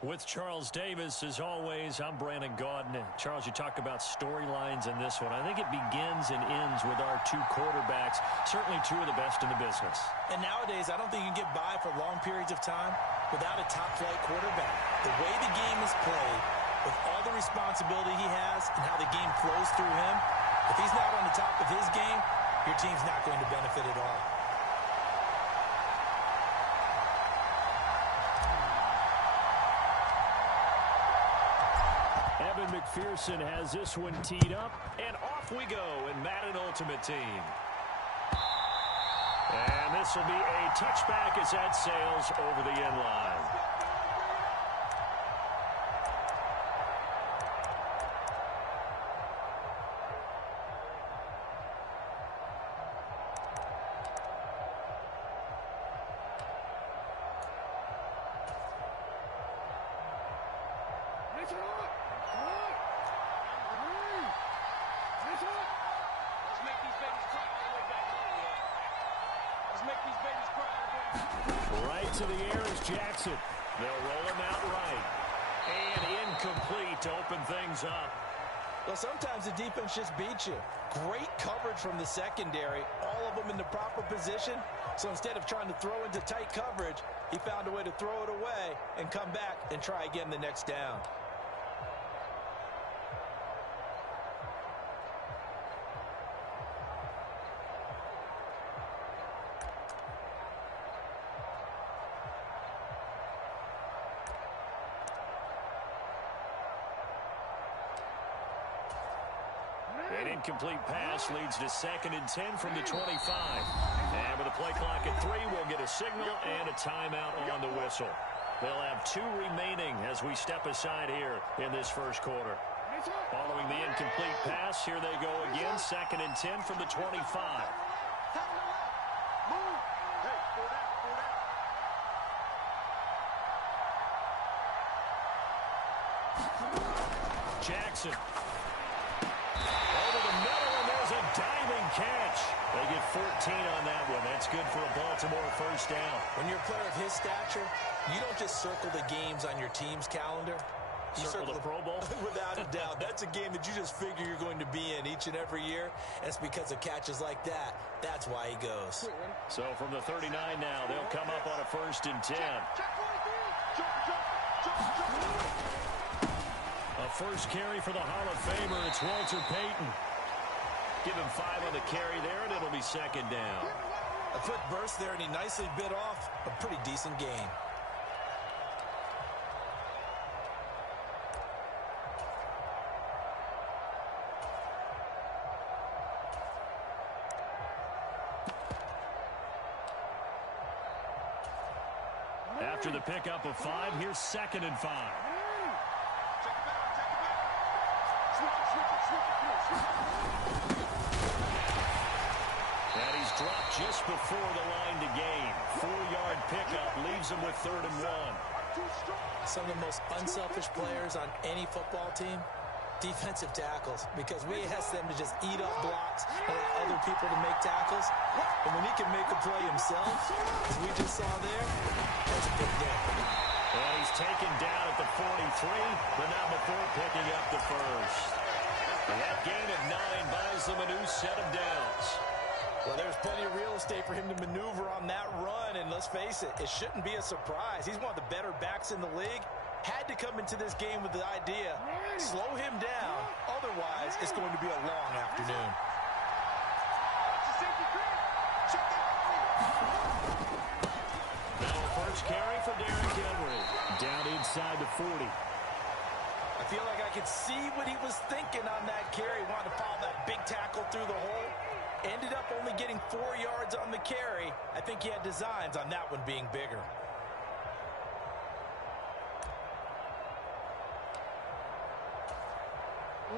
With Charles Davis, as always, I'm Brandon Gaudin. Charles, you talk about storylines in this one. I think it begins and ends with our two quarterbacks, certainly two of the best in the business. And nowadays, I don't think you can get by for long periods of time without a top-flight quarterback. The way the game is played, with all the responsibility he has and how the game flows through him, if he's not on the top of his game, your team's not going to benefit at all. Evan McPherson has this one teed up, and off we go in Madden Ultimate Team. And this will be a touchback as that sails over the end line. Right to the air is Jackson. They'll roll him out right. And incomplete to open things up. Well, sometimes the defense just beats you. Great coverage from the secondary. All of them in the proper position. So instead of trying to throw into tight coverage, he found a way to throw it away and come back and try again the next down. An incomplete pass leads to 2nd and 10 from the 25. And with a play clock at 3, we'll get a signal and a timeout on the whistle. They'll have 2 remaining as we step aside here in this first quarter. Following the incomplete pass, here they go again. 2nd and 10 from the 25. Jackson. Diving catch. They get 14 on that one. That's good for a Baltimore first down. When you're a player of his stature, you don't just circle the games on your team's calendar. You circle the Pro Bowl? Without a doubt. That's a game that you just figure you're going to be in each and every year. And it's because of catches like that. That's why he goes. So from the 39 now, they'll come up on a 1st and 10. A first carry for the Hall of Famer. It's Walter Payton. Give him 5 on the carry there, and it'll be 2nd down. A quick burst there, and he nicely bit off a pretty decent gain. After the pickup of 5, here's 2nd and 5. And he's dropped just before the line to gain. 4-yard pickup leaves him with 3rd and 1. Some of the most unselfish players on any football team, defensive tackles, because we ask them to just eat up blocks and allow other people to make tackles. And when he can make a play himself, as we just saw there, that's a big day. And he's taken down at the 43, but not before picking up the first. And that gain of 9 buys them a new set of downs. Well, there's plenty of real estate for him to maneuver on that run, and let's face it, it shouldn't be a surprise. He's one of the better backs in the league. Had to come into this game with the idea, slow him down, otherwise it's going to be a long afternoon. Now a first carry for Derrick Henry. Down inside the 40. I feel like I could see what he was thinking on that carry. Wanted to follow that big tackle through the hole. Ended up only getting 4 yards on the carry. I think he had designs on that one being bigger.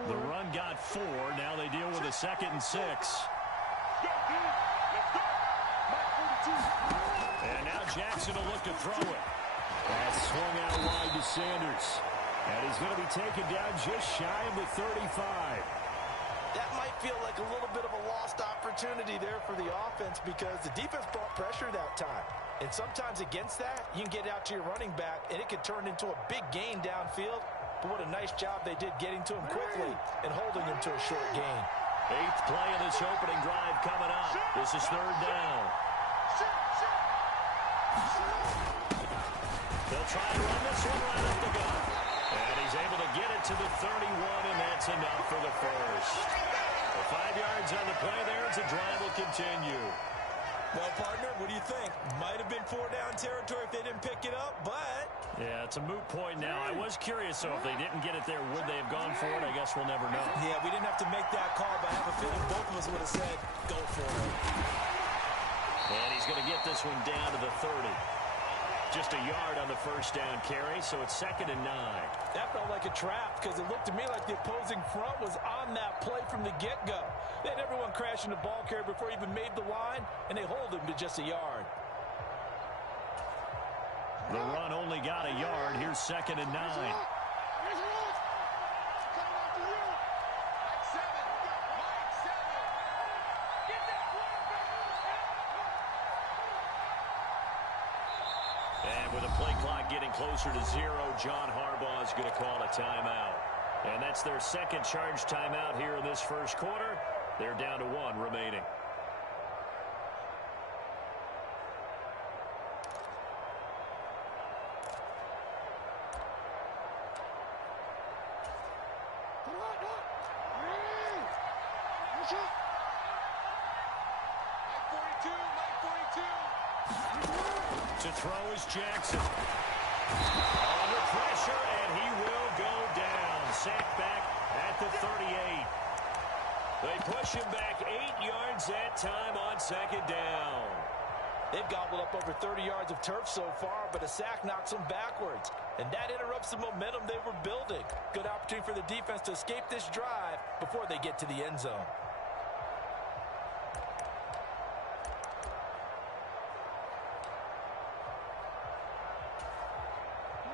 The run got 4. Now they deal with a 2nd and 6. And now Jackson will look to throw it. That swung out wide to Sanders. And he's going to be taken down just shy of the 35. That might feel like a little bit of a lost opportunity there for the offense because the defense brought pressure that time. And sometimes against that, you can get out to your running back, and it can turn into a big gain downfield. But what a nice job they did getting to him quickly and holding him to a short gain. 8th play of this opening drive coming up. This is 3rd down. They'll try to run this one right up the gut. And he's able to get it to the 31, and that's enough for the first. 5 yards on the play there as the drive will continue. Well, partner, what do you think? Might have been 4-down territory if they didn't pick it up, but... Yeah, it's a moot point now. I was curious, so if they didn't get it there, would they have gone for it? I guess we'll never know. Yeah, we didn't have to make that call, but I have a feeling both of us would have said, go for it. And he's going to get this one down to the 30. Just a yard on the first down carry, so it's 2nd and 9. That felt like a trap because it looked to me like the opposing front was on that play from the get-go. They had everyone crashing the ball carrier before he even made the line, and they hold him to just a yard. The run only got a yard. Here's 2nd and 9. And with the play clock getting closer to 0, John Harbaugh is going to call a timeout. And that's their second charge timeout here in this first quarter. They're down to 1 remaining. To throw is Jackson. Under pressure, and he will go down. Sacked back at the 38. They push him back 8 yards that time on 2nd down. They've gobbled up over 30 yards of turf so far, but a sack knocks them backwards. And that interrupts the momentum they were building. Good opportunity for the defense to escape this drive before they get to the end zone.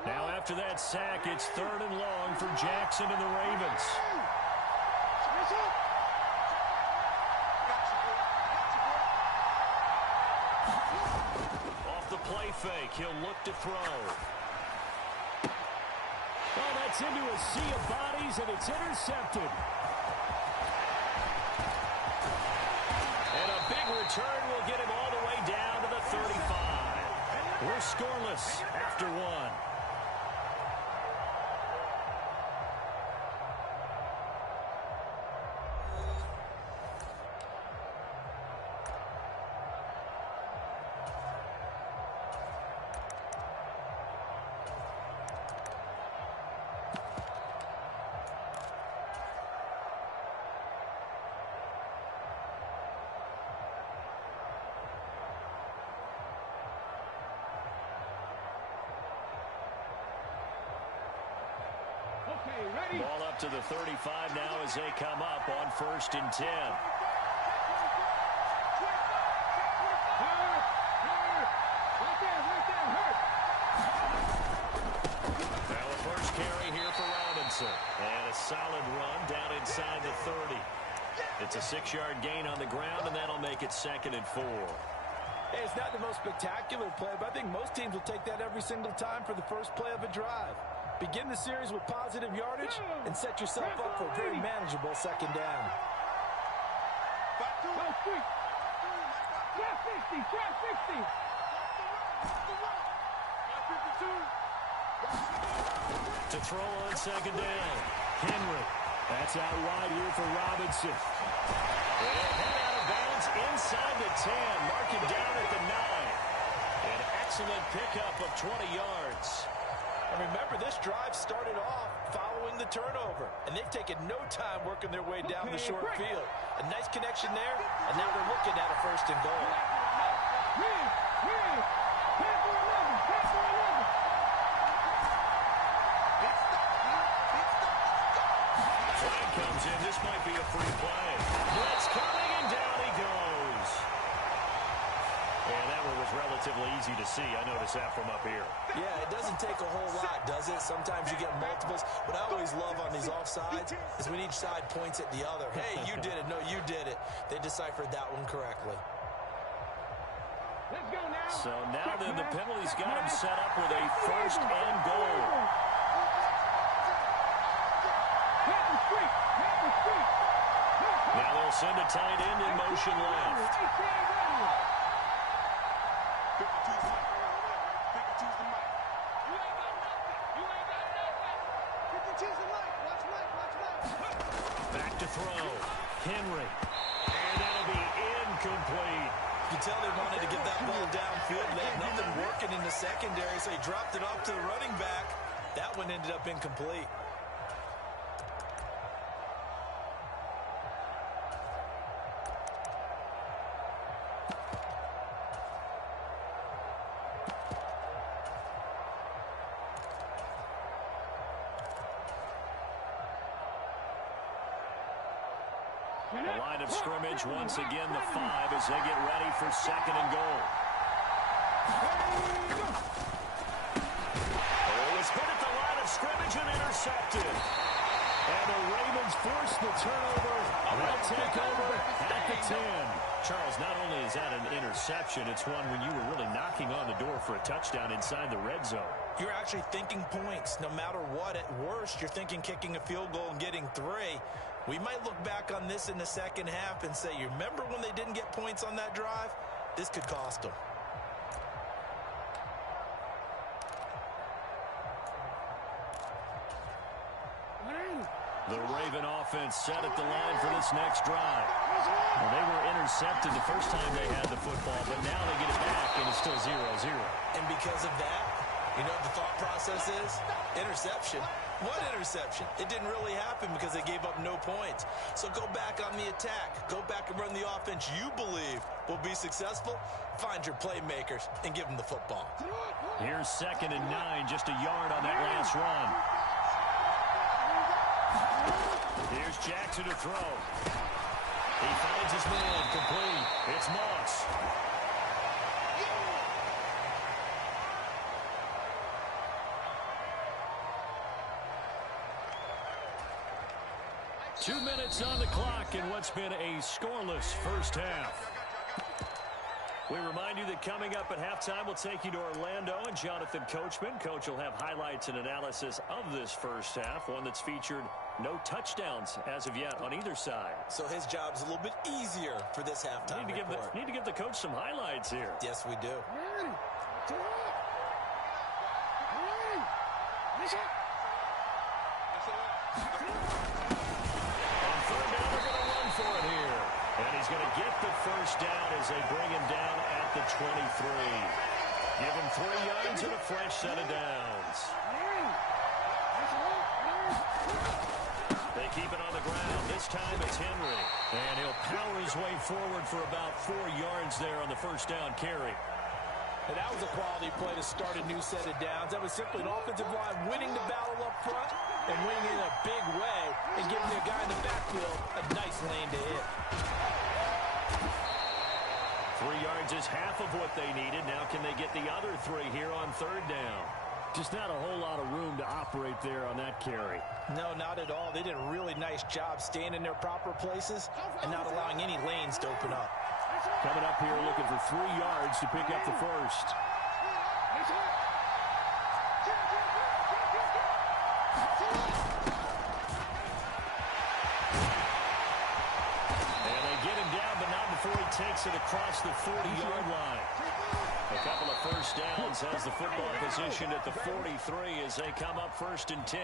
Now after that sack, it's 3rd and long for Jackson and the Ravens. Off the play fake, he'll look to throw. Well, that's into a sea of bodies, and it's intercepted. And a big return will get him all the way down to the 35. We're scoreless after 1. Ball up to the 35 now as they come up on 1st and 10. Now the first carry here for Robinson. And a solid run down inside the 30. It's a 6-yard gain on the ground, and that'll make it 2nd and 4. Hey, it's not the most spectacular play, but I think most teams will take that every single time for the first play of a drive. Begin the series with positive yardage and set yourself up for a very manageable 2nd down. To throw on 2nd down. Henry. That's out wide here for Robinson. And head out of bounds inside the 10. Mark it down at the 9. An excellent pickup of 20 yards. And remember, this drive started off following the turnover, and they've taken no time working their way down the short field. A nice connection there, and now they're looking at a 1st and goal. Flag comes in. This might be a free play. Blitz coming, and down he goes. And that will is relatively easy to see. I notice that from up here. Yeah, it doesn't take a whole lot, does it? Sometimes you get multiples. What I always love on these offsides is when each side points at the other. Hey, you did it. No, you did it. They deciphered that one correctly. Let's go now. So now then the penalties got him set up with a first and goal. Now they'll send a tight end in motion left. Back to throw. Henry. And that'll be incomplete. You can tell they wanted to get that ball downfield. They had nothing working in the secondary, so he dropped it off to the running back. That one ended up incomplete. The line of scrimmage, once again, the 5 as they get ready for second and goal. Oh, it's hit at the line of scrimmage and intercepted. And the Ravens force the turnover. They'll take over at the 10. Charles, not only is that an interception, it's one when you were really knocking on the door for a touchdown inside the red zone. You're actually thinking points. No matter what, at worst, you're thinking kicking a field goal and getting 3. We might look back on this in the second half and say, you remember when they didn't get points on that drive? This could cost them. The Raven offense set at the line for this next drive. Well, they were intercepted the first time they had the football, but now they get it back, and it's still 0-0. And because of that, you know what the thought process is? Interception. What interception? It didn't really happen because they gave up no points. So go back on the attack. Go back and run the offense you believe will be successful. Find your playmakers and give them the football. Here's second and 9, just a yard on that last run. Here's Jackson to throw. He finds his man, complete. It's Moss. Two minutes on the clock in what's been a scoreless first half. We remind you that coming up at halftime, we'll take you to Orlando and Jonathan Coachman. Coach will have highlights and analysis of this first half, one that's featured no touchdowns as of yet on either side. So his job's a little bit easier for this halftime report. Need to give the coach some highlights here. Yes, we do. On third down, they're going to run for it here. And he's going to get the first down as they bring him down at the 23. Give him 3 yards and a fresh set of downs. They keep it on the ground. This time it's Henry. And he'll power his way forward for about 4 yards there on the first down carry. And that was a quality play to start a new set of downs. That was simply an offensive line winning the battle up front and winning in a big way and giving the guy in the backfield a nice lane to hit. 3 yards is half of what they needed. Now can they get the other 3 here on third down? Just not a whole lot of room to operate there on that carry. No, not at all. They did a really nice job staying in their proper places and not allowing any lanes to open up. Coming up here looking for 3 yards to pick up the first. And they get him down, but not before he takes it across the 40-yard line. A couple of first downs has the football positioned at the 43 as they come up first and 10.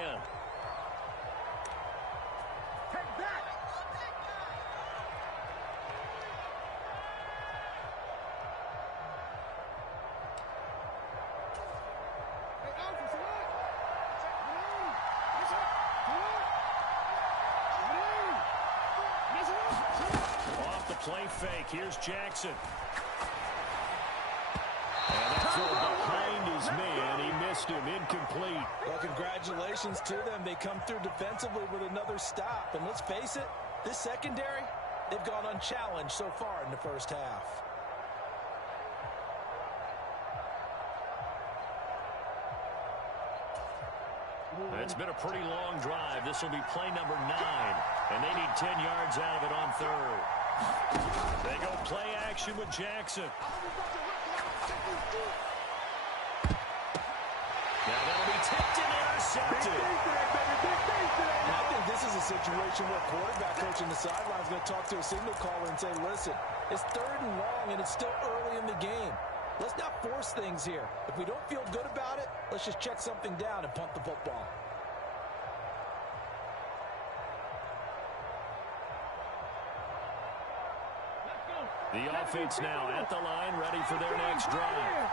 Off the play fake, here's Jackson. And that throw behind his man. He missed him. Incomplete. Well, congratulations to them. They come through defensively with another stop. And let's face it, this secondary, they've gone unchallenged so far in the first half. It's been a pretty long drive. This will be play number 9, and they need 10 yards out of it on third. They go play action with Jackson. Now that'll be tipped and intercepted. I think this is a situation where quarterback coach in the sideline is going to talk to a signal caller and say, listen, it's 3rd and long, and it's still early in the game. Let's not force things here. If we don't feel good about it, let's just check something down and punt the football. The offense now at the line, ready for their next drive.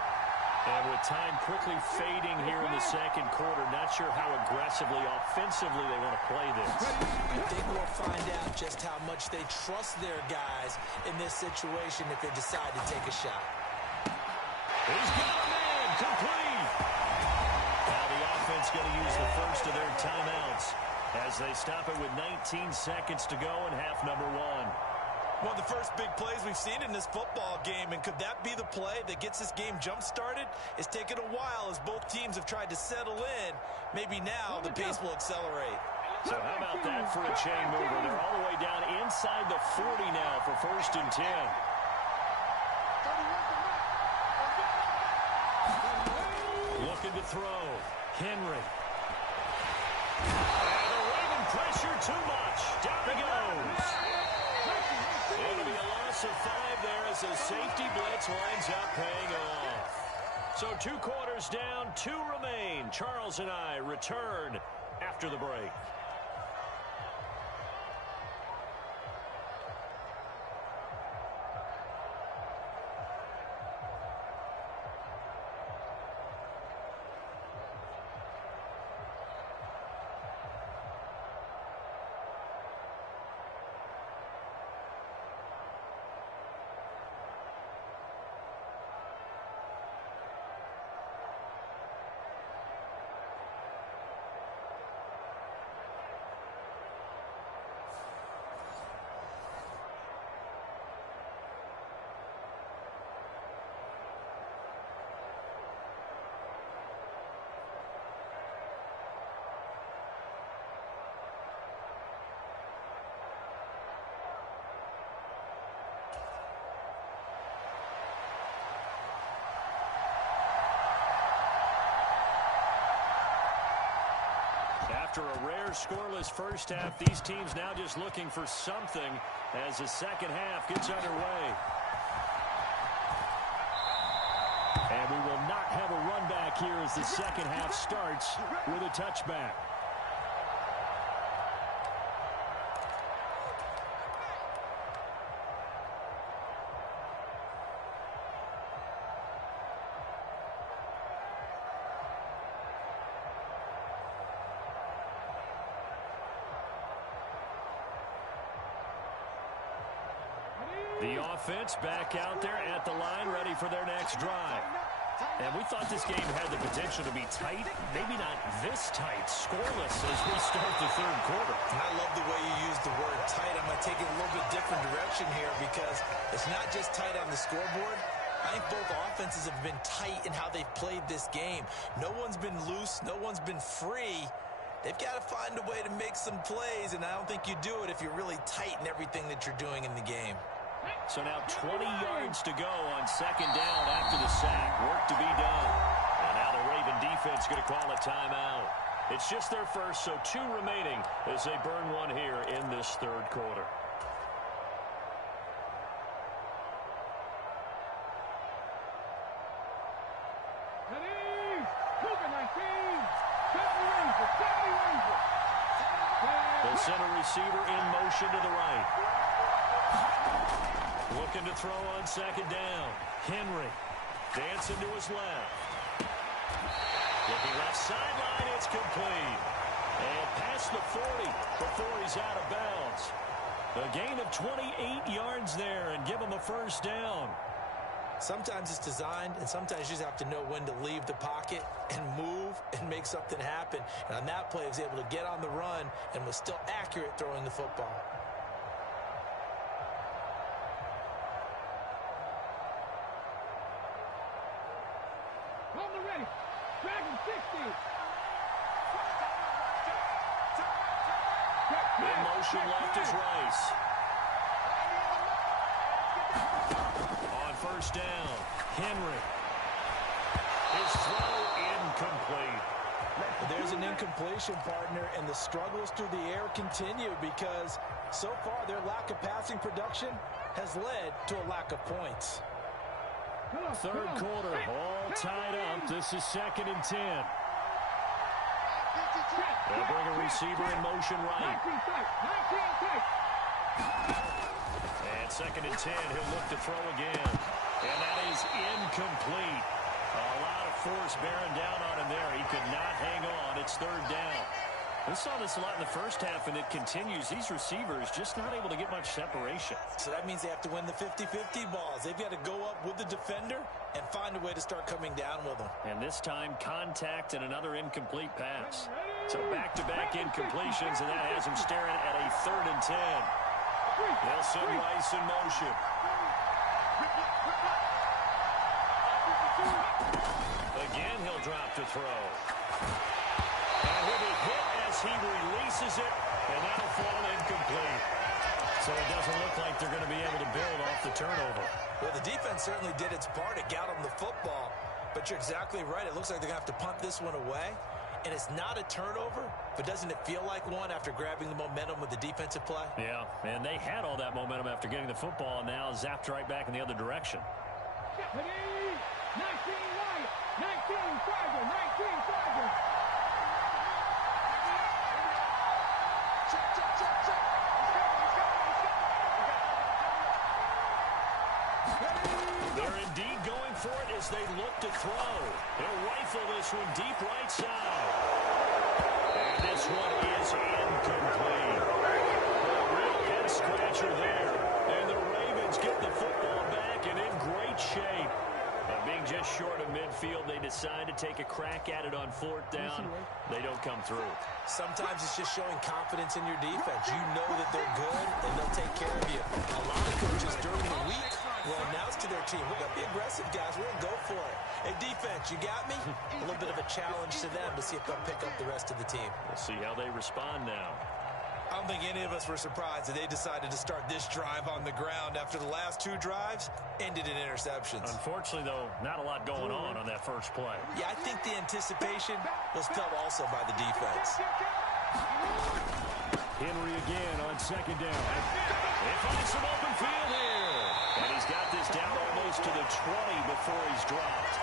And with time quickly fading here in the second quarter, not sure how aggressively, offensively they want to play this. I think we'll find out just how much they trust their guys in this situation if they decide to take a shot. He's got a man, complete. Now the offense going to use the first of their timeouts as they stop it with 19 seconds to go in half number 1. One of the first big plays we've seen in this football game, and could that be the play that gets this game jump-started? It's taken a while as both teams have tried to settle in. Maybe now the pace will accelerate. So how about that for a chain mover? They're all the way down inside the 40 now for 1st and 10. Looking to throw. Henry. And the Raven pressure too much. Down he goes. It'll be a loss of 5 there as the safety blitz winds up paying off. So 2 quarters down, 2 remain. Charles and I return after the break. After a rare scoreless first half, these teams now just looking for something as the second half gets underway. And we will not have a run back here as the second half starts with a touchback. The offense back out there at the line, ready for their next drive. And we thought this game had the potential to be tight, maybe not this tight, scoreless as we start the third quarter. And I love the way you use the word tight. I'm going to take it a little bit different direction here because it's not just tight on the scoreboard. I think both offenses have been tight in how they've played this game. No one's been loose. No one's been free. They've got to find a way to make some plays, and I don't think you do it if you're really tight in everything that you're doing in the game. So now 20 yards to go on second down after the sack. Work to be done. And now the Raven defense going to call a timeout. It's just their first, so 2 remaining as they burn one here in this third quarter. The center receiver in motion to the right. Looking to throw on second down. Henry dancing to his left. Looking left sideline, it's complete. And past the 40 before he's out of bounds. A gain of 28 yards there and give him a first down. Sometimes it's designed, and sometimes you just have to know when to leave the pocket and move and make something happen. And on that play, he was able to get on the run and was still accurate throwing the football. In motion left is Rice. On first down, Henry. His throw incomplete. There's an incompletion, partner, and the struggles through the air continue because so far their lack of passing production has led to a lack of points. Third quarter, all tied up. This is 2nd and 10. They'll bring a receiver in motion right. And 2nd and 10, he'll look to throw again. And that is incomplete. A lot of force bearing down on him there. He could not hang on. It's 3rd down. We saw this a lot in the first half, and it continues. These receivers just not able to get much separation. So that means they have to win the 50-50 balls. They've got to go up with the defender and find a way to start coming down with them. And this time, contact and another incomplete pass. So back-to-back incompletions, and that has him staring at a 3rd and 10. They'll send Rice in motion. Again, he'll drop to throw. And he'll be hit as he releases it, and that'll fall incomplete. So it doesn't look like they're going to be able to build off the turnover. Well, the defense certainly did its part. It got them the football, but you're exactly right. It looks like they're going to have to punt this one away, and it's not a turnover, but doesn't it feel like one after grabbing the momentum with the defensive play? Yeah, and they had all that momentum after getting the football, and now zapped right back in the other direction. 19 right, 19 Charger, 19 Charger. They're indeed going for it as they look to throw. They'll rifle this one deep right side. And this one is incomplete. A real head scratcher there. And the Ravens get the football back and in great shape. Being just short of midfield, they decide to take a crack at it on 4th down. They don't come through. Sometimes it's just showing confidence in your defense. You know that they're good, and they'll take care of you. A lot of coaches during the week will announce to their team, we're going to be aggressive, guys. We're going to go for it. Hey, defense, you got me? A little bit of a challenge to them to see if they'll pick up the rest of the team. We'll see how they respond now. I don't think any of us were surprised that they decided to start this drive on the ground after the last 2 drives ended in interceptions. Unfortunately, though, not a lot going on that first play. Yeah, I think the anticipation was felt also by the defense. Henry again on 2nd down. They find some open field here. And he's got this down almost to the 20 before he's dropped.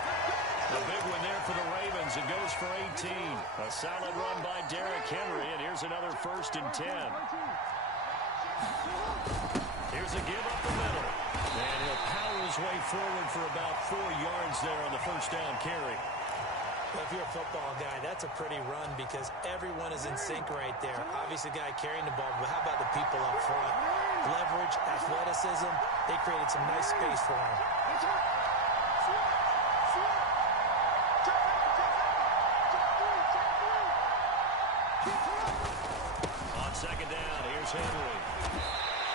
A big one there for the Ravens. It goes for 18. A solid run by Derrick Henry, and here's another 1st and 10. Here's a give up the middle. And he'll power his way forward for about 4 yards there on the 1st down carry. Well, if you're a football guy, that's a pretty run because everyone is in sync right there. Obviously, the guy carrying the ball, but how about the people up front? Leverage, athleticism, they created some nice space for him. On 2nd down, here's Henry.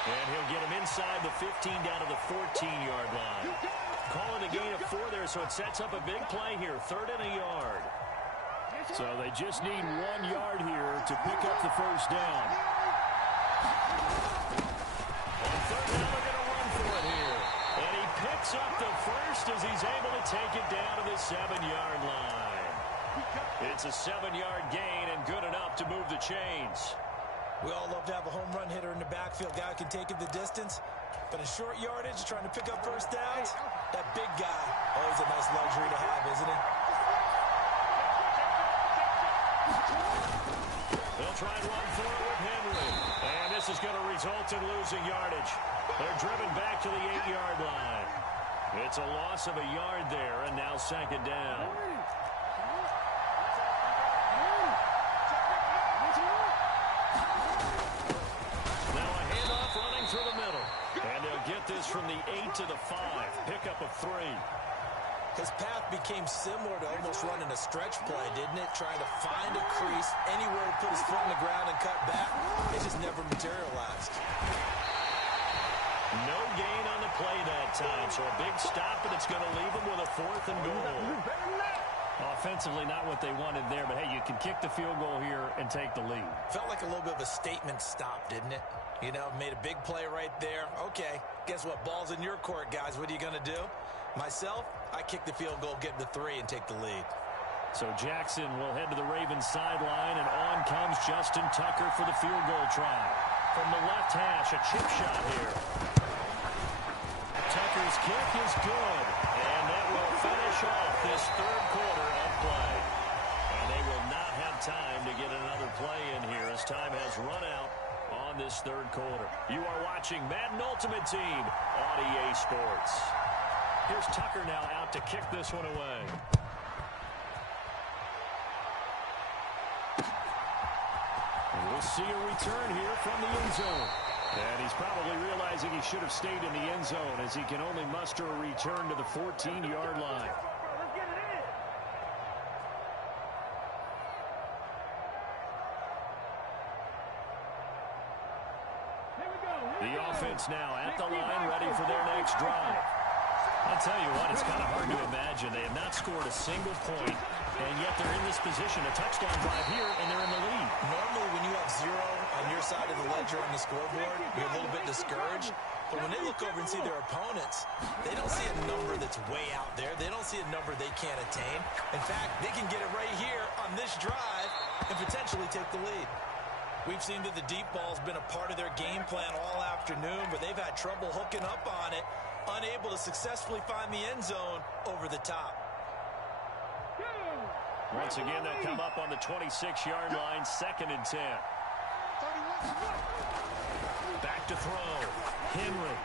And he'll get him inside the 15 down to the 14-yard line. Calling a gain of 4 there, so it sets up a big play here. 3rd and a yard. So they just need 1 yard here to pick up the 1st down. On 3rd down, they're going to run for it here. And he picks up the first as he's able to take it down to the 7-yard line. It's a 7-yard gain and good enough to move the chains. We all love to have a home run hitter in the backfield. Guy can take it the distance. But in short yardage, trying to pick up 1st downs, that big guy, always a nice luxury to have, isn't it? They'll try and run for it with Henry. And this is going to result in losing yardage. They're driven back to the 8-yard line. It's a loss of a yard there, and now 2nd down. Now a handoff running through the middle. And they'll get this from the 8 to the 5. Pickup of 3. His path became similar to almost running a stretch play, didn't it? Trying to find a crease, anywhere to put his foot in the ground and cut back. It just never materialized. No gain on the the play that time. So a big stop, and it's going to leave them with a 4th and goal. Offensively, not what they wanted there, but hey, you can kick the field goal here and take the lead. Felt like a little bit of a statement stop, didn't it? You know, made a big play right there. Okay, guess what? Ball's in your court, guys. What are you going to do? Myself, I kick the field goal, get the 3, and take the lead. So Jackson will head to the Ravens sideline, and on comes Justin Tucker for the field goal try. From the left hash, a chip shot here. Tucker's kick is good, and that will finish off this third quarter of play. And they will not have time to get another play in here as time has run out on this third quarter. You are watching Madden Ultimate Team on EA Sports. Here's Tucker now out to kick this one away. And we'll see a return here from the end zone. And he's probably realizing he should have stayed in the end zone as he can only muster a return to the 14-yard line. The offense now at the line, ready for their next drive. I'll tell you what, it's kind of hard to imagine. They have not scored a single point, and yet they're in this position, a touchdown drive here, and they're in the lead. Normally, when you have 0 on your side of the ledger on the scoreboard, you're a little bit discouraged. But when they look over and see their opponents, they don't see a number that's way out there. They don't see a number they can't attain. In fact, they can get it right here on this drive and potentially take the lead. We've seen that the deep ball's been a part of their game plan all afternoon, but they've had trouble hooking up on it, unable to successfully find the end zone over the top. Once again, they come up on the 26-yard line, 2nd and 10. Back to throw. Henry.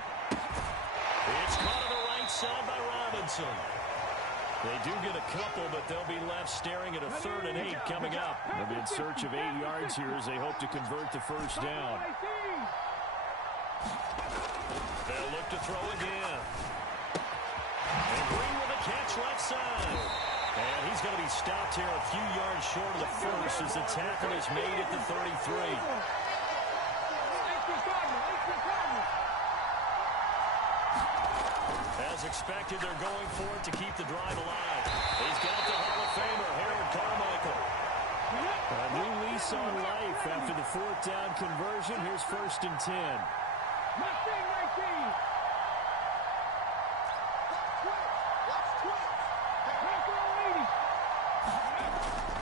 It's caught on the right side by Robinson. They do get a couple, but they'll be left staring at a 3rd and 8 coming up. They'll be in search of 8 yards here as they hope to convert the first down. They'll look to throw again. And Green with a catch left side. And he's going to be stopped here a few yards short of the first as the tackle is made at the 33. As expected, they're going for it to keep the drive alive. He's got the Hall of Famer, Harold Carmichael. A new lease on life after the 4th down conversion. Here's 1st and 10.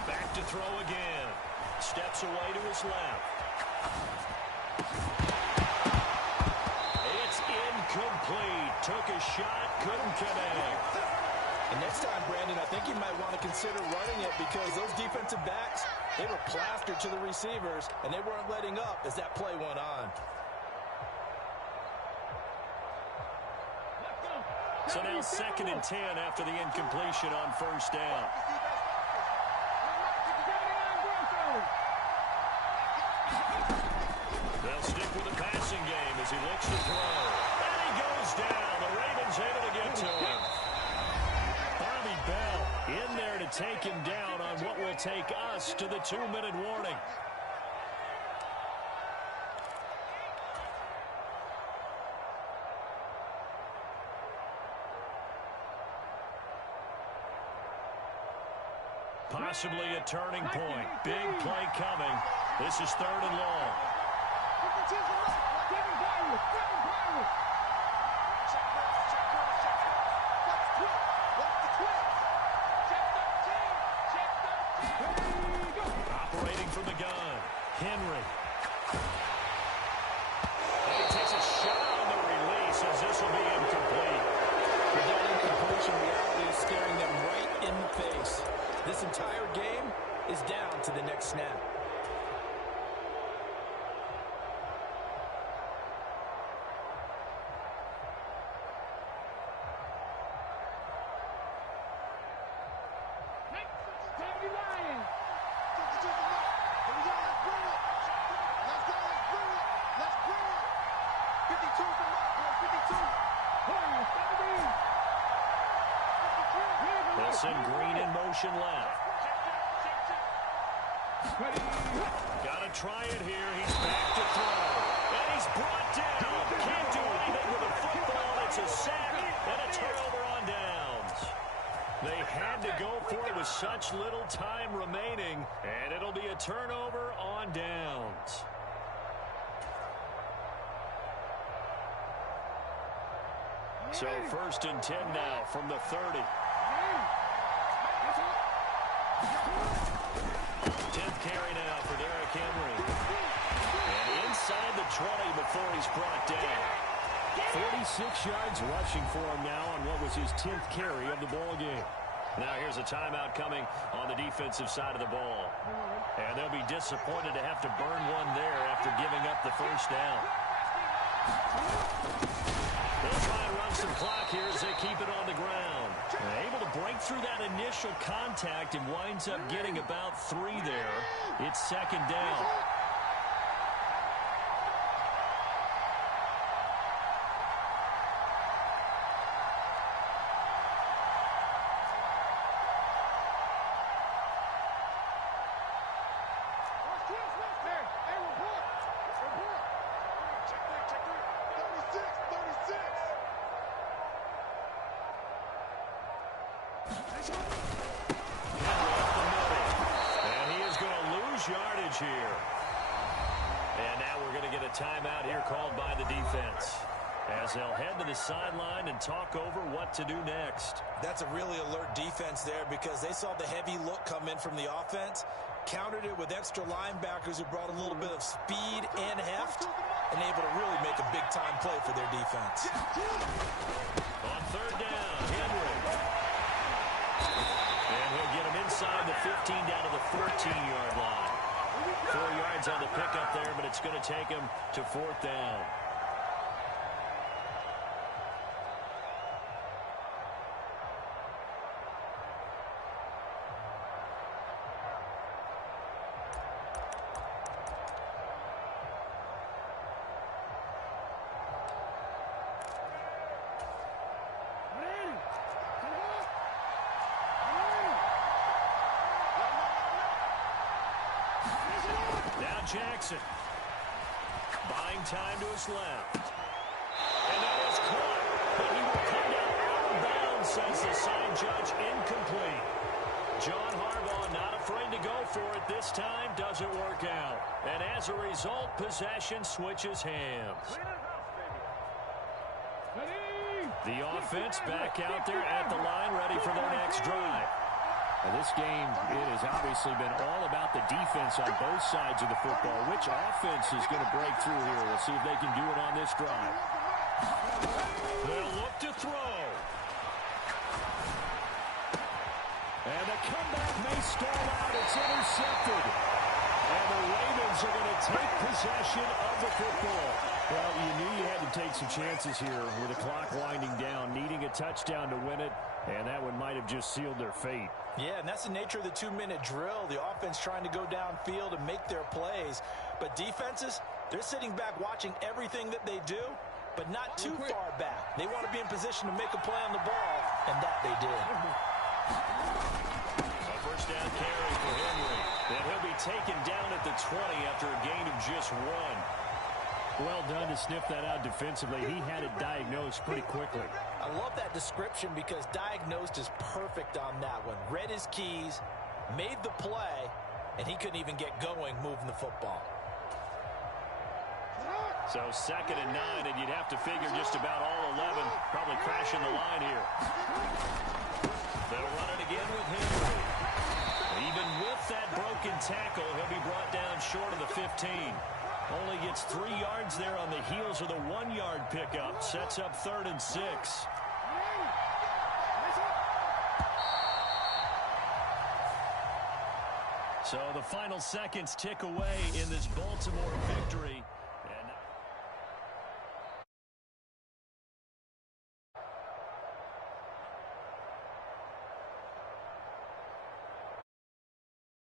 Back to throw again. Steps away to his left. It's incomplete. Took a shot, couldn't connect. And next time, Brandon, I think you might want to consider running it because those defensive backs, they were plastered to the receivers, and they weren't letting up as that play went on. So now 2nd and 10 after the incompletion on 1st down. They'll stick with the passing game as he looks to throw. And he goes down. The Ravens able to get to him. Bobby Bell in there to take him down on what will take us to the 2-minute warning. Possibly a turning point. Big play coming. This is 3rd and long. Operating from the gun. Henry. And he takes a shot on the release as this will be incomplete. But that incompletion reality is staring them right in the face. This entire game is down to the next snap. They'll send Green in motion left. Got to try it here. He's back to throw. And he's brought down. Can't do anything with the football. It's a sack and a turnover on downs. They had to go for it with such little time remaining, and it'll be a turnover on downs. So 1st and 10 now from the 30. 10th carry now for Derrick Henry. And inside the 20 before he's brought down. 46 yards rushing for him now on what was his 10th carry of the ball game. Now here's a timeout coming on the defensive side of the ball. And they'll be disappointed to have to burn one there after giving up the first down. They'll try and run some clock here as they keep it on the ground. They're able to break through that initial contact and winds up getting about 3 there. It's 2nd down. And he is going to lose yardage here. And now we're going to get a timeout here called by the defense, as they'll head to the sideline and talk over what to do next. That's a really alert defense there because they saw the heavy look come in from the offense, countered it with extra linebackers who brought a little bit of speed and heft, and able to really make a big-time play for their defense. On 3rd down, Henry. And he'll get him inside the 15 down to the 14-yard line. 4 yards on the pickup there, but it's going to take him to 4th down. Jackson buying time to his left. And that is caught. But he will come down out of bounds, says the sign judge. Incomplete. John Harbaugh not afraid to go for it this time. Doesn't work out. And as a result, possession switches hands. The offense back out there at the line, ready for their next drive. Now this game, it has obviously been all about the defense on both sides of the football. Which offense is going to break through here? We'll see if they can do it on this drive. They'll look to throw. And the comeback may stall out. It's intercepted. And the Ravens are going to take possession of the football. Well, you knew you had to take some chances here with the clock winding down, needing a touchdown to win it, and that one might have just sealed their fate. Yeah, and that's the nature of the 2-minute drill. The offense trying to go downfield and make their plays. But defenses, they're sitting back watching everything that they do, but not too far back. They want to be in position to make a play on the ball, and that they did. A first down carry for Henry. And he'll be taken down at the 20 after a gain of just 1. Well done to sniff that out defensively. He had it diagnosed pretty quickly. I love that description because diagnosed is perfect on that one. Read his keys, made the play, and he couldn't even get going moving the football. So 2nd and 9, and you'd have to figure just about all 11 probably crashing the line here. They'll run it again with Henry. Even with that broken tackle, he'll be brought down short of the 15. Only gets 3 yards there on the heels of the 1-yard pickup. Sets up 3rd and 6. So the final seconds tick away in this Baltimore victory.